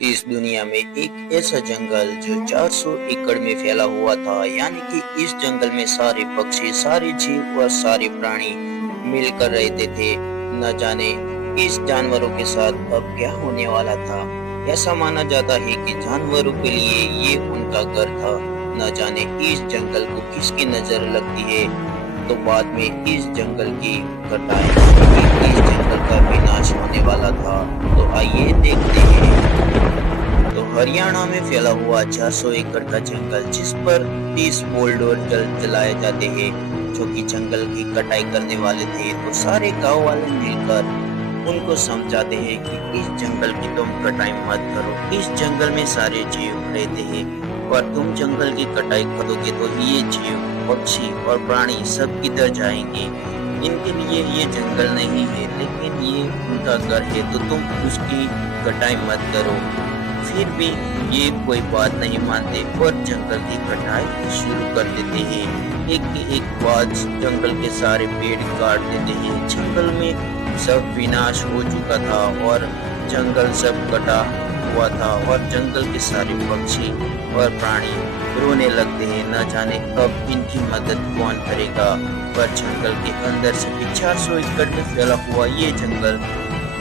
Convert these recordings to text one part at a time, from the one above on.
इस दुनिया में एक ऐसा जंगल जो 400 एकड़ में फैला हुआ था, यानी कि इस जंगल में सारे पक्षी, सारे जीव और सारे प्राणी मिलकर रहते थे। न जाने इस जानवरों के साथ अब क्या होने वाला था। ऐसा माना जाता है कि जानवरों के लिए ये उनका घर था। न जाने इस जंगल को किसकी नजर लगती है, तो बाद में इस जंगल की कटाई, इस जंगल का विनाश होने वाला था। तो आइए देखते हैं। तो हरियाणा में फैला हुआ 400 एकड़ का जंगल, जिस पर 30 बुलडोजर चलाए जाते हैं जो कि जंगल की कटाई करने वाले थे। तो सारे गांव वाले मिलकर उनको समझाते हैं कि इस जंगल की तुम कटाई मत करो। इस जंगल में सारे जीव रहते हैं, पर तुम जंगल की कटाई करोगे तो ये जीव, पक्षी और प्राणी सब किधर जाएंगे। इनके लिए ये जंगल नहीं है, लेकिन ये उनका घर है, तो तुम उसकी कटाई मत करो। फिर भी ये कोई बात नहीं मानते और जंगल की कटाई शुरू कर देते हैं। एक के एक बाद जंगल के सारे पेड़ काट देते हैं। जंगल में सब विनाश हो चुका था और जंगल सब कटा हुआ था और जंगल के सारे पक्षी और प्राणी रोने लगते हैं। न जाने अब इनकी मदद कौन करेगा। पर जंगल के अंदर से 400 एकड़ में फैला हुआ ये जंगल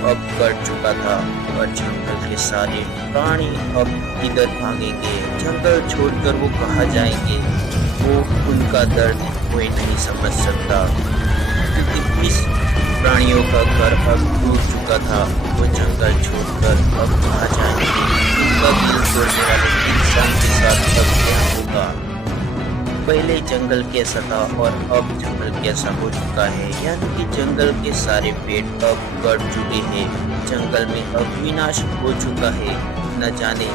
अब कट चुका था और जंगल के सारे प्राणी अब किधर भागेंगे। जंगल छोड़कर वो कहाँ जाएंगे, वो उनका दर्द कोई नहीं समझ सकता, क्योंकि इस प्राणियों का घर अब टूट चुका था। वो जंगल छोड़कर अब कहाँ जाएंगे। उनका दिल तोड़ने वाले इंसान के साथ अब क्या होगा। पहले जंगल कैसा था और अब जंगल कैसा हो चुका है, यानी कि जंगल के सारे पेड़ अब कट चुके हैं। जंगल में अब विनाश हो चुका है। न जाने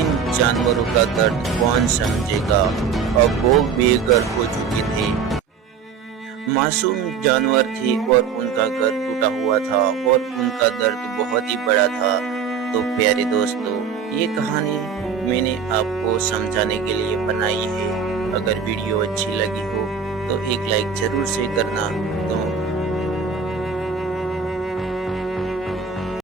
इन जानवरों का दर्द कौन समझेगा। अब वो बेघर हो चुके थे। मासूम जानवर थे और उनका घर टूटा हुआ था और उनका दर्द बहुत ही बड़ा था। तो प्यारे दोस्तों, ये कहानी मैंने आपको समझाने के लिए बनाई है। अगर वीडियो अच्छी लगी हो तो एक लाइक जरूर से करना। तो